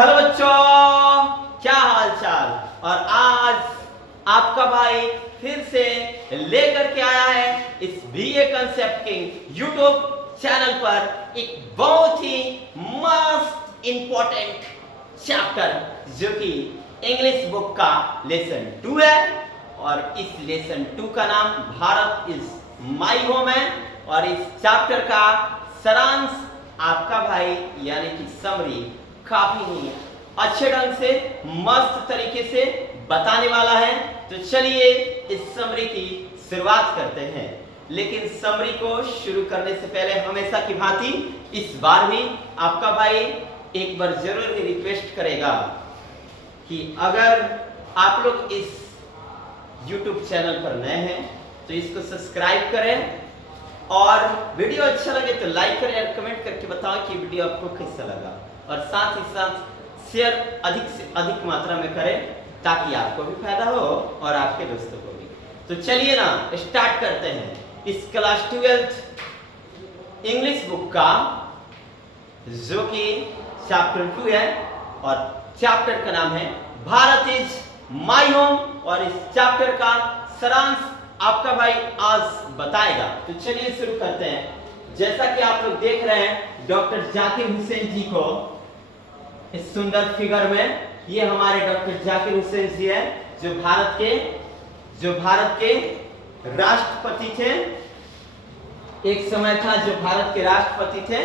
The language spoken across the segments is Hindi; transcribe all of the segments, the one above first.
हेलो बच्चों, क्या हाल चाल। और आज आपका भाई फिर से लेकर के आया है इस BA concept king YouTube channel पर एक बहुत ही मस्त इंपॉर्टेंट चैप्टर जो कि इंग्लिश बुक का लेसन 2 है। और इस लेसन 2 का नाम भारत इज माई होम है। और इस चैप्टर का सारांश आपका भाई यानी कि समरी काफी ही अच्छे ढंग से मस्त तरीके से बताने वाला है। तो चलिए इस समरी की शुरुआत करते हैं। लेकिन समरी को शुरू करने से पहले हमेशा की भांति इस बार भी आपका भाई एक बार जरूर ही रिक्वेस्ट करेगा कि अगर आप लोग इस YouTube चैनल पर नए हैं तो इसको सब्सक्राइब करें और वीडियो अच्छा लगे तो लाइक करें और कमेंट करके बताओ कि वीडियो आपको कैसा लगा। और साथ ही साथ शेयर अधिक से अधिक मात्रा में करें ताकि आपको भी फायदा हो और आपके दोस्तों को भी। तो चलिए ना स्टार्ट करते हैं इस क्लास 12th इंग्लिश बुक का जो कि चैप्टर 2 है। और चैप्टर का नाम है भारत इज माई होम। और इस चैप्टर का सारांश आपका भाई आज बताएगा। तो चलिए शुरू करते हैं। जैसा कि आप लोग देख रहे हैं डॉक्टर जाकिर हुसैन जी को इस सुंदर फिगर में, ये हमारे डॉक्टर जाकिर हुसैन जी है जो भारत के राष्ट्रपति थे। एक समय था जो भारत के राष्ट्रपति थे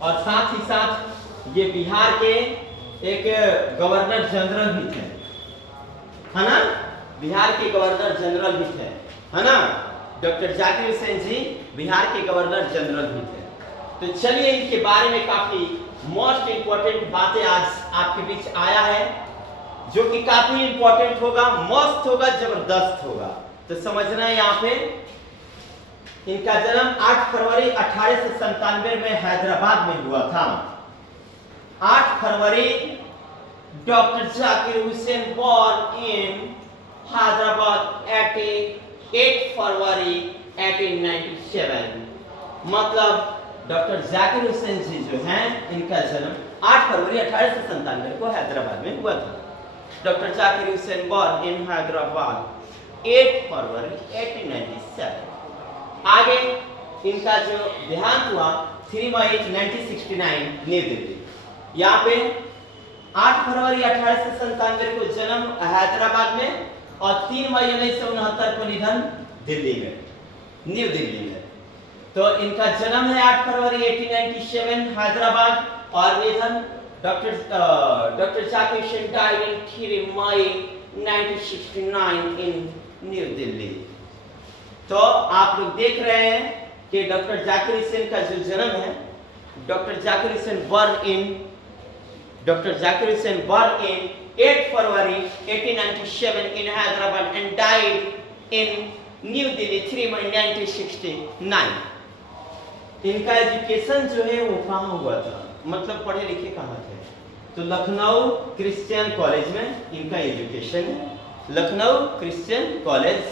और साथ ही साथ ये बिहार के एक गवर्नर जनरल भी थे, है ना। बिहार के गवर्नर जनरल भी थे, है ना। डॉक्टर जाकिर हुसैन जी बिहार के गवर्नर जनरल भी थे। तो चलिए इनके बारे में काफी मोस्ट इंपॉर्टेंट बातें आज आपके बीच आया है जो कि काफी इंपॉर्टेंट होगा, मस्त होगा, जबरदस्त होगा। तो समझना है यहाँ पे इनका जन्म 8 फरवरी 1897 में हैदराबाद में हुआ था। 8 फरवरी doctor Zakir Hussain born in Hyderabad 8 फरवरी 1897। मतलब डॉक्टर जाकिर हुसैन जी जो हैं इनका जन्म 8 फरवरी 1897 को हैदराबाद में हुआ था। Doctor Zakir Hussain born in Hyderabad 8 फरवरी 1897। आगे इनका जो देहांत हुआ 3 मई 1969 न्यू दिल्ली। यहाँ पे 8 फरवरी 1897 को जन्म हैदराबाद में और 3 मई 1969 को निधन दिल्ली में, न्यू दिल्ली में। तो इनका जन्म है 8 फरवरी 1897 हैदराबाद और निधन doctor Zakir Hussain died in 3 May 1969 in new Delhi. तो आप लोग देख रहे हैं कि डॉक्टर जाकिर हुसैन का जो जन्म है, doctor Zakir Hussain born in 8 February 1897 in Hyderabad and died in New Delhi 3 May 1969। इनका एजुकेशन जो है वो कहाँ हुआ था, मतलब पढ़े लिखे कहाँ थे, तो लखनऊ क्रिश्चियन कॉलेज में इनका एजुकेशन है। Lucknow Christian college,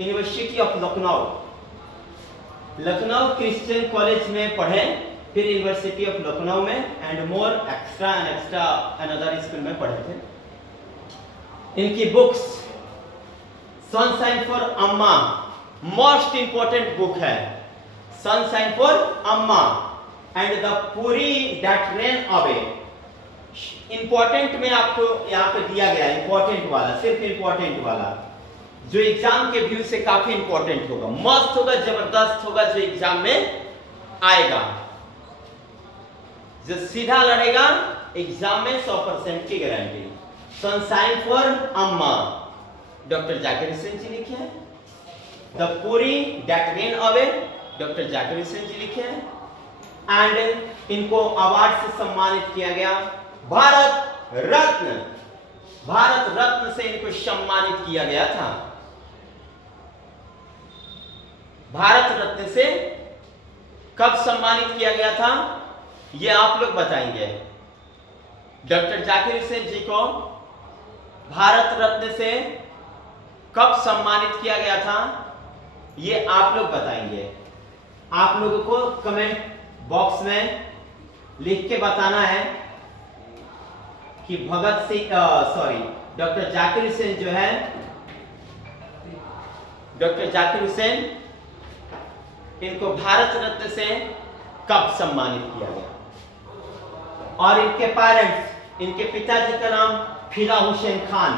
university of Lucknow Christian college में पढ़े, फिर यूनिवर्सिटी ऑफ लखनऊ में and more extra another school में पढ़े थे। इनकी बुक्स सनशाइन फॉर अम्मा मोस्ट इंपॉर्टेंट बुक है, सनशाइन फॉर अम्मा एंड द पूरी दैट रेन अवे। इंपॉर्टेंट में आपको यहाँ पे दिया गया है, इंपॉर्टेंट वाला, सिर्फ इंपॉर्टेंट वाला जो एग्जाम के व्यू से काफी इंपॉर्टेंट होगा, मस्त होगा, जबरदस्त होगा, जो एग्जाम में आएगा, जो सीधा लड़ेगा एग्जाम में 100% की गारंटी। Sunshine for Amma doctor Zakir Hussain ji लिखे हैं। द पूरी that rain away doctor Zakir Hussain ji लिखे हैं। एंड इनको अवार्ड से सम्मानित किया गया, भारत रत्न से इनको सम्मानित किया गया था। भारत रत्न से कब सम्मानित किया गया था ये आप लोग बताएंगे। डॉक्टर जाकिर हुसैन जी को भारत रत्न से कब सम्मानित किया गया था ये आप लोग बताएंगे। आप लोगों को कमेंट बॉक्स में लिख के बताना है कि भगत सिंह डॉक्टर जाकिर हुसैन जो है, डॉक्टर जाकिर हुसैन इनको भारत रत्न से कब सम्मानित किया गया। और इनके पेरेंट्स, इनके पिताजी का नाम फिदा हुसैन खान,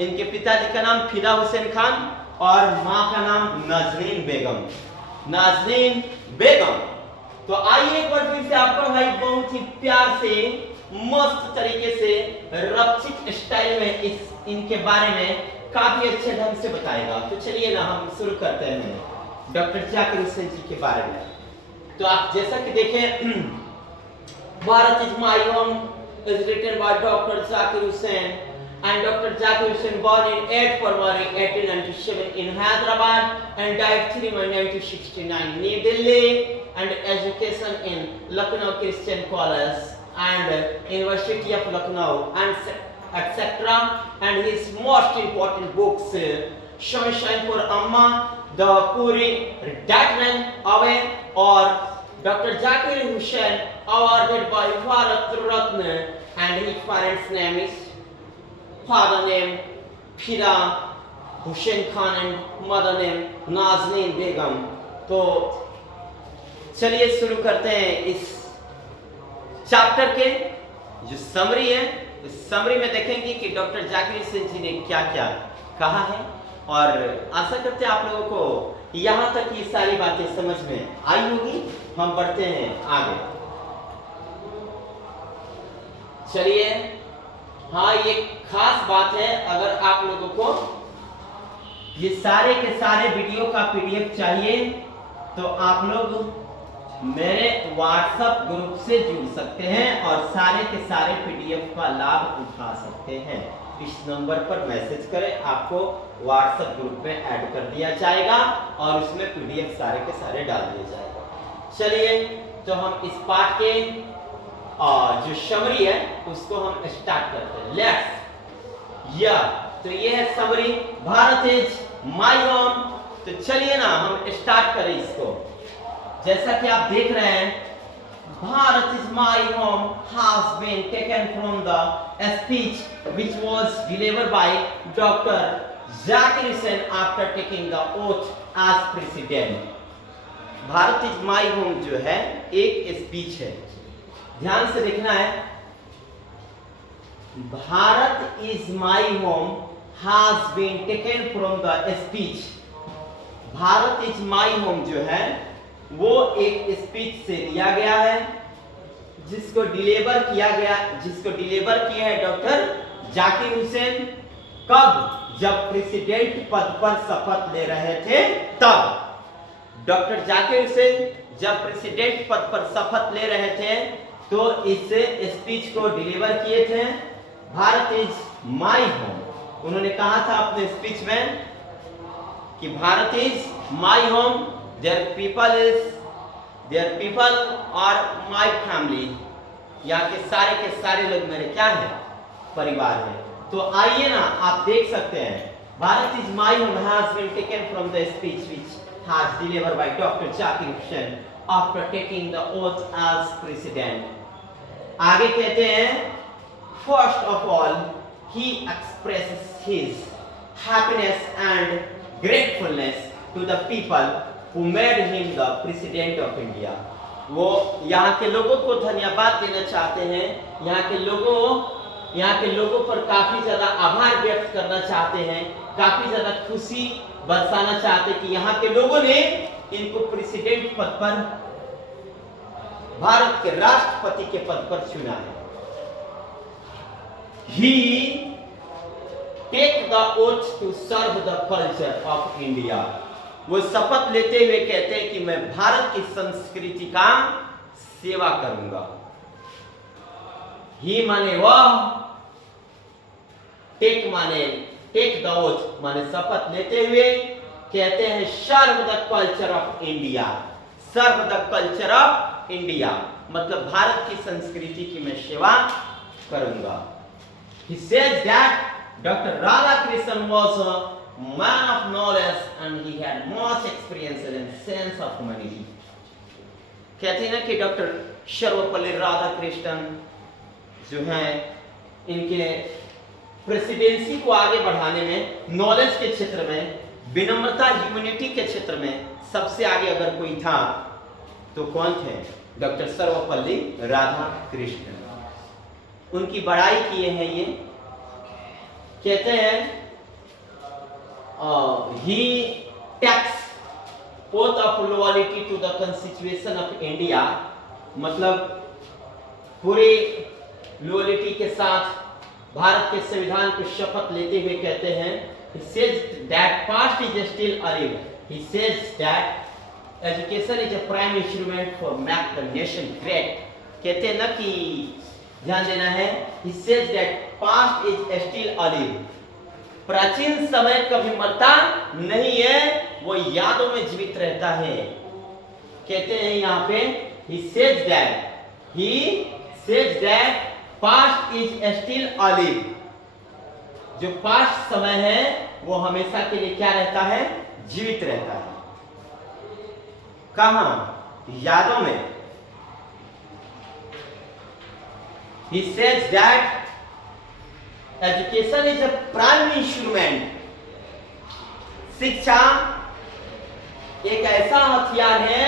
इनके पिताजी का नाम फिदा हुसैन खान और मां का नाम नाजरीन बेगम, नाजरीन बेगम। तो आइए एक बार फिर से आपका भाई बहुत ही प्यार से मस्त तरीके से रचित स्टाइल में इनके बारे में काफी अच्छे ढंग से बताएगा। तो चलिए ना हम शुरू करते हैं डॉक्टर जाकिर हुसैन जी के बारे में। तो आप जैसा कि देखें, Bharat is my home is written by doctor Zakir Hussain and Dr. Zakir Hussain born in 8 February 1897 in Hyderabad and died 3 May 1969 New Delhi, and education in Lucknow Christian College and University of Lucknow and etc. And his most important books, Sunshine for Amma, The Puri That Ran Away, or Dr. Zakir Hussain awarded by Bharat Ratna, and his parents' name is father name Fida Hussain Khan and mother name Nazneen Begum. तो चलिए शुरू करते हैं इस चैप्टर के जो समरी है। इस समरी में देखेंगे कि डॉक्टर जाकिर हुसैन जी ने क्या क्या कहा है, और आशा करते हैं आप लोगों को यहाँ तक ये सारी बातें समझ में आई होगी। हम बढ़ते हैं आगे। चलिए, हाँ, ये खास बात है, अगर आप लोगों को ये सारे के सारे वीडियो का पीडीएफ चाहिए तो आप लोग मेरे व्हाट्सएप ग्रुप से जुड़ सकते हैं और सारे के सारे पीडीएफ का लाभ उठा सकते हैं। इस नंबर पर मैसेज करें, आपको व्हाट्सएप ग्रुप में ऐड कर दिया जाएगा और उसमें पीडीएफ सारे के सारे डाल दिया जाएगा। चलिए, तो हम इस पाठ के जो समरी है उसको हम स्टार्ट करते हैं। लेट्स तो ये है summary, Bharat is my home. तो चलिए ना हम स्टार्ट करें इसको। जैसा कि आप देख रहे हैं, Bharat is my home has been taken from the speech which was delivered by doctor Zakir Hussain after taking the oath as president. Bharat is my home जो है एक स्पीच है, ध्यान से देखना है। Bharat is my home has been taken from the speech. Bharat is my home जो है वो एक स्पीच से लिया गया है, जिसको डिलीवर किया है डॉक्टर जाकिर हुसैन। कब? जब प्रेसिडेंट पद पर शपथ ले रहे थे तब। डॉक्टर जाकिर हुसैन जब प्रेसिडेंट पद पर शपथ ले रहे थे तो इस स्पीच को डिलीवर किए थे। Bharat is my home. उन्होंने कहा था अपने स्पीच में कि Bharat is my home, their people और माय फैमिली। यहाँ के सारे लोग मेरे क्या है? परिवार है। तो आइए ना, आप देख सकते हैं, Bharat is my home has been taken from the speech which has delivered by doctor Zakir Hussain after taking the oath as president. आगे कहते हैं, first of all he expresses his happiness and gratefulness to the people who made him the president of India. वो यहाँ के लोगों को धन्यवाद देना चाहते हैं, यहाँ के लोगों पर काफी ज्यादा आभार व्यक्त करना चाहते हैं, काफी ज्यादा खुशी बरसाना चाहते हैं कि यहाँ के लोगों ने इनको प्रेसिडेंट पद पर, भारत के राष्ट्रपति के पद पर चुना है। He take the oath to serve the culture of India। वो शपथ लेते हुए कहते हैं कि मैं भारत की संस्कृति का सेवा करूंगा। ही माने वह, टेक माने टेक द ओथ माने शपथ लेते हुए कहते हैं serve the culture of India. Serve the culture of India मतलब भारत की संस्कृति की मैं सेवा करूंगा। He says that Dr. Radhakrishnan was a man of knowledge and he had much experience and sense of humanity। कहते हैं ना कि डॉक्टर सर्वपल्ली राधाकृष्णन जो हैं इनके प्रेसिडेंसी को आगे बढ़ाने में, नॉलेज के क्षेत्र में, विनम्रता ह्यूमैनिटी के क्षेत्र में सबसे आगे अगर कोई था तो कौन थे? डॉक्टर सर्वपल्ली राधाकृष्णन। उनकी बड़ाई किए हैं ये, कहते हैं he takes oath of loyalty to the constitution of India, मतलब पूरी लॉयल्टी के साथ भारत के संविधान की शपथ लेते हुए कहते हैं he says that past is still alive, he says that education is a prime instrument for make the nation great। कहते हैं ना कि ध्यान देना है, he says that past is still alive, प्राचीन समय कभी मरता नहीं है, वो यादों में जीवित रहता है। कहते हैं यहाँ पे he says that past is still alive, जो पास्ट समय है वो हमेशा के लिए क्या रहता है? जीवित रहता है। कहां? यादों में। he says that education is a prime instrument, शिक्षा एक ऐसा हथियार है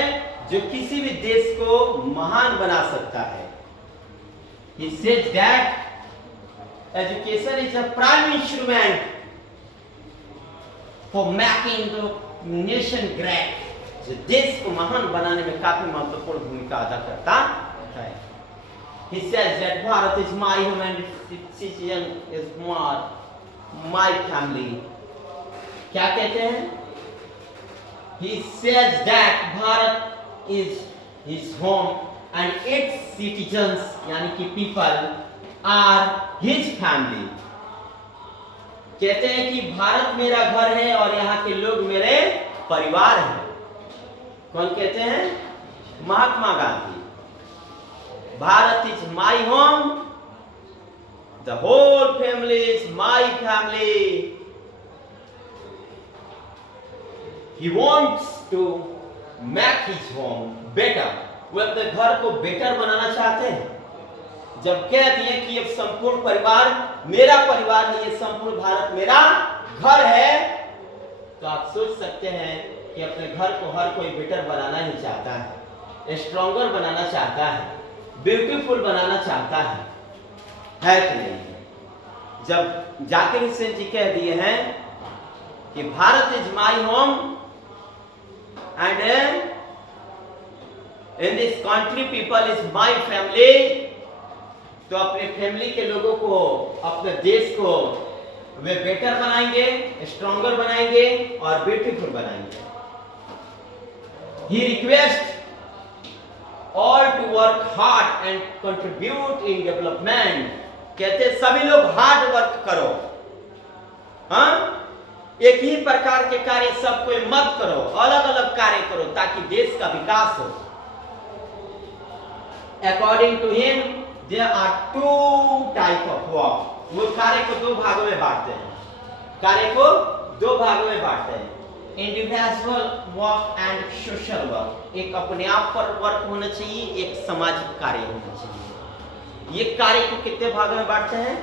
जो किसी भी देश को महान बना सकता है। He says that education is a prime instrument for making the nation great, जो देश को महान बनाने में काफी महत्वपूर्ण भूमिका अदा करता है। He says that Bharat is my home and citizen is my family। क्या कहते हैं? He says that Bharat is his home and its citizens यानी कि people are his family। कहते हैं कि भारत मेरा घर है और यहाँ के लोग मेरे परिवार हैं। कौन कहते हैं? Mahatma Gandhi. Bharat is my home, the whole family is my family. He wants to make his home better, वो अपने घर को बेटर बनाना चाहते हैं। जब कह दिए कि ये संपूर्ण परिवार मेरा परिवार है, ये संपूर्ण भारत मेरा घर है, तो आप सोच सकते हैं कि अपने घर को हर कोई बेटर बनाना ही चाहता है, स्ट्रॉन्गर बनाना चाहता है, ब्यूटीफुल बनाना चाहता है कि नहीं? जब जाकिर हुसैन जी कह दिए हैं कि Bharat is my home and in this country people is my family, तो अपने फैमिली के लोगों को, अपने देश को वे बेटर बनाएंगे, स्ट्रॉन्गर बनाएंगे और ब्यूटीफुल बनाएंगे। ही request all to work hard and contribute in development। कहते सभी लोग हार्ड वर्क करो, हाँ, एक ही प्रकार के कार्य सब कोई मत करो, अलग अलग कार्य करो ताकि देश का विकास हो। According to him, there are two type of work। वो कार्य को दो भागों में बांटते हैं, कार्य को दो भागों में बांटते हैं, individual work and social work. एक अपने आप पर वर्क होना चाहिए, एक सामाजिक कार्य होना चाहिए। ये कार्य को कितने भागों में बांटते हैं?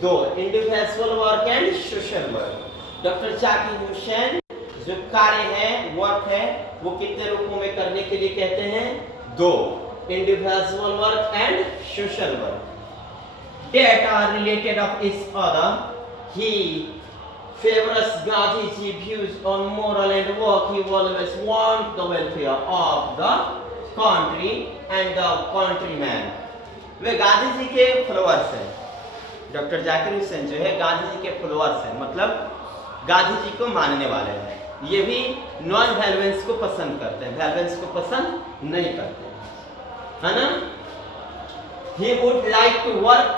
दो, individual work and social work. Doctor Zakir Hussain जो कार्य है, वर्क है, वो कितने रूपों में करने के लिए कहते हैं? दो, individual work and social work. That are related of each other। He favors Gandhi's views on moral and work। He always wants the welfare of the country and the countryman। वे गांधी जी के फॉलोअर्स हैं। डॉक्टर जाकिर हुसैन जो है गांधी जी के फॉलोअर्स हैं, मतलब गांधी जी को मानने वाले हैं। ये भी नॉन वायलेंस को पसंद करते हैं, वायलेंस को पसंद नहीं करते, है ना? He would like to work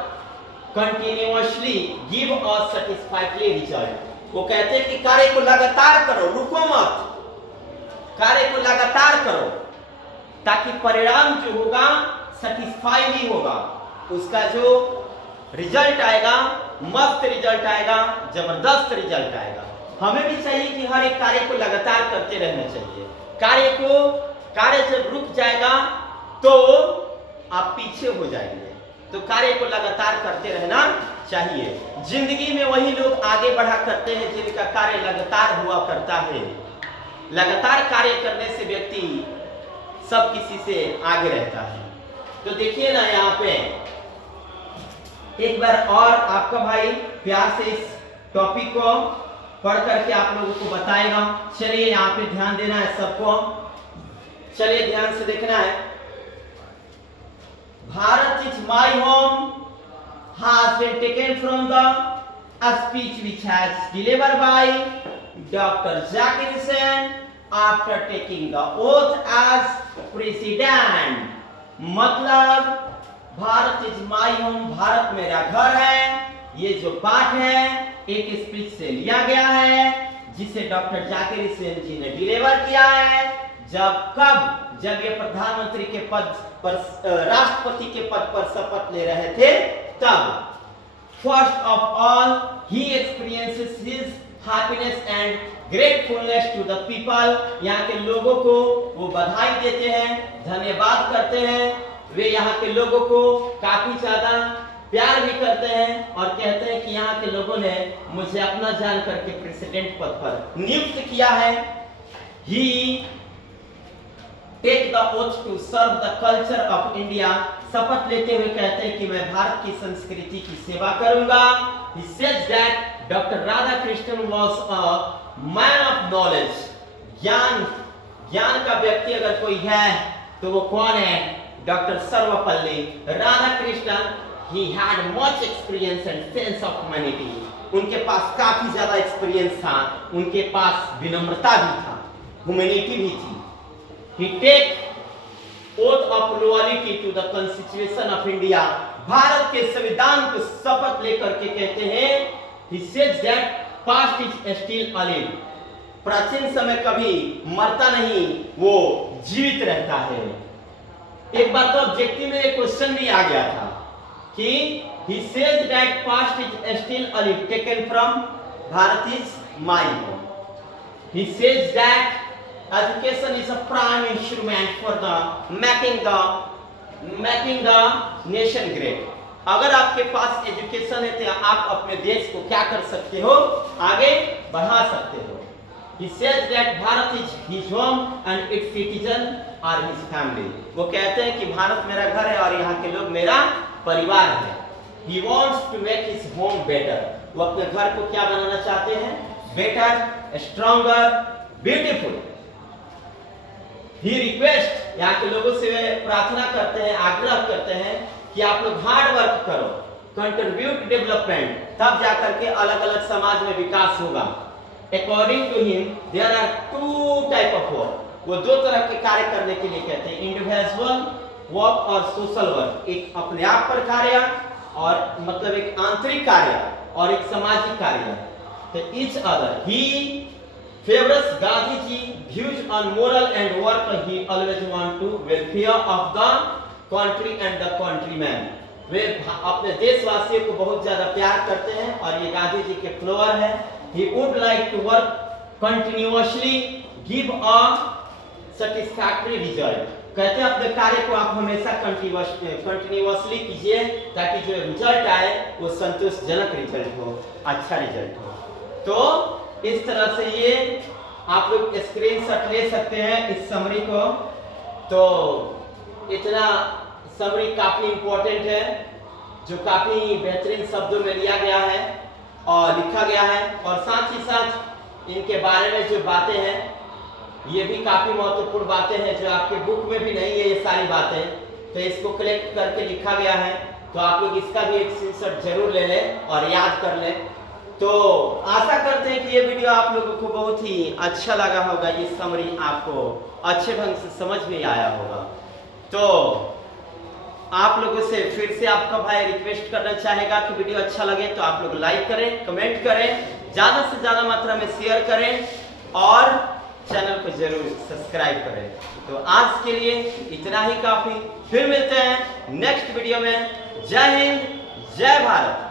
continuously, give a satisfactory result। वो कहते हैं कि कार्य को लगातार करो, रुको मत, कार्य को लगातार करो ताकि परिणाम जो होगा सेटिस्फाई भी होगा, उसका जो रिजल्ट आएगा मस्त रिजल्ट आएगा, जबरदस्त रिजल्ट आएगा। हमें भी चाहिए कि हर एक कार्य को लगातार करते रहना चाहिए। कार्य जब रुक जाएगा तो आप पीछे हो जाएंगे, तो कार्य को लगातार करते रहना चाहिए। जिंदगी में वही लोग आगे बढ़ा करते हैं जिनका कार्य लगातार हुआ करता है। लगातार कार्य करने से व्यक्ति सब किसी से आगे रहता है। तो देखिए ना, यहाँ पे एक बार और आपका भाई प्यार से इस टॉपिक को पढ़ करके आप लोगों को बताएगा। चलिए यहाँ पे ध्यान देना है सबको, चलिए ध्यान से देखना है। Bharat is my home has been taken from the speech which has delivered by Dr. Zakir Hussain after taking the oath as president। मतलब Bharat is my home, Bharat मेरा घर है, ये जो पाठ है एक स्पीच से लिया गया है जिसे डॉक्टर जाकिर हुसैन जी ने डिलीवर किया है। जब ये प्रधानमंत्री के पद पर, राष्ट्रपति के पद पर शपथ ले रहे थे, तब फर्स्ट ऑफ ऑल ही experiences his happiness and gratefulness to the people. यहाँ के लोगों को वो बधाई देते हैं, धन्यवाद करते हैं। वे यहाँ के लोगों को काफी ज्यादा प्यार भी करते हैं और कहते हैं कि यहाँ के लोगों ने मुझे अपना जान करके प्रेसिडेंट पद पर नियुक्त किया है। He take the oath to serve the culture of India. शपथ लेते हुए कहते हैं कि मैं भारत की संस्कृति की सेवा करूंगा। He says that Dr. Radhakrishnan was a man of knowledge। ज्ञान का व्यक्ति अगर कोई है तो वो कौन है? Doctor Sarvepalli Radhakrishnan. He had much experience and sense of humanity। उनके पास काफी ज्यादा एक्सपीरियंस था, उनके पास विनम्रता भी था, ह्यूमैनिटी भी थी। He take oath of loyalty to the Constitution of India। Bharat के संविधान को शपथ लेकर के कहते हैं, He says that past is still alive। प्राचीन समय कभी मरता नहीं, वो जीवित रहता है। एक बार तो ऑब्जेक्टिव में एक क्वेश्चन भी आ गया था कि He says that past is still alive taken from Bharat is my home। He says that education is a prime instrument for the making the nation great। अगर आपके पास एजुकेशन है तो आप अपने देश को क्या कर सकते हो? आगे बढ़ा सकते हो। He says that Bharat is his home and its citizen are his family। वो कहते हैं कि भारत मेरा घर है और यहाँ के लोग मेरा परिवार है। He wants to make his home better। वो अपने घर को क्या बनाना चाहते हैं? Better, stronger, beautiful। He request, यहाँ के लोगों से वे प्रार्थना करते हैं, आग्रह करते हैं कि आप लोग हार्ड वर्क करो, कंट्रीब्यूट डेवलपमेंट, तब जाकर के अलग अलग समाज में विकास होगा। According to him, there are two type of work। वो दो तरह के कार्य करने के लिए कहते हैं, इंडिविजुअल वर्क और सोशल वर्क। एक अपने आप पर कार्य और मतलब एक आंतरिक कार्य और एक सामाजिक कार्य। तो each other। He favors Gandhiji views on moral and work। He always want to welfare of the country and the countryman। वे अपने देशवासियों को बहुत ज्यादा प्यार करते हैं और ये गांधी जी के फ्लोअर है। He would like to work continuously, give a satisfactory result। कहते हैं अपने कार्य को आप हमेशा कंटिन्यूअसली कीजिए ताकि जो रिजल्ट आए वो संतोषजनक रिजल्ट हो, अच्छा रिजल्ट हो। तो इस तरह से ये आप लोग स्क्रीनशॉट ले सकते हैं इस समरी को। तो इतना समरी काफी इंपॉर्टेंट है, जो काफी बेहतरीन शब्दों में लिया गया है और लिखा गया है, और साथ ही साथ इनके बारे में जो बातें हैं ये भी काफी महत्वपूर्ण बातें हैं जो आपके बुक में भी नहीं है ये सारी बातें। तो इसको कलेक्ट करके लिखा गया है, तो आप लोग इसका भी एक स्क्रीनशॉट जरूर ले लें और याद कर लें। तो आशा करते हैं कि ये वीडियो आप लोगों को बहुत ही अच्छा लगा होगा, ये समरी आपको अच्छे ढंग से समझ में आया होगा। तो आप लोगों से फिर से आपका भाई रिक्वेस्ट करना चाहेगा कि वीडियो अच्छा लगे तो आप लोग लाइक करें, कमेंट करें, ज्यादा से ज्यादा मात्रा में शेयर करें और चैनल को जरूर सब्सक्राइब करें। तो आज के लिए इतना ही काफी, फिर मिलते हैं नेक्स्ट वीडियो में। जय हिंद, जय भारत।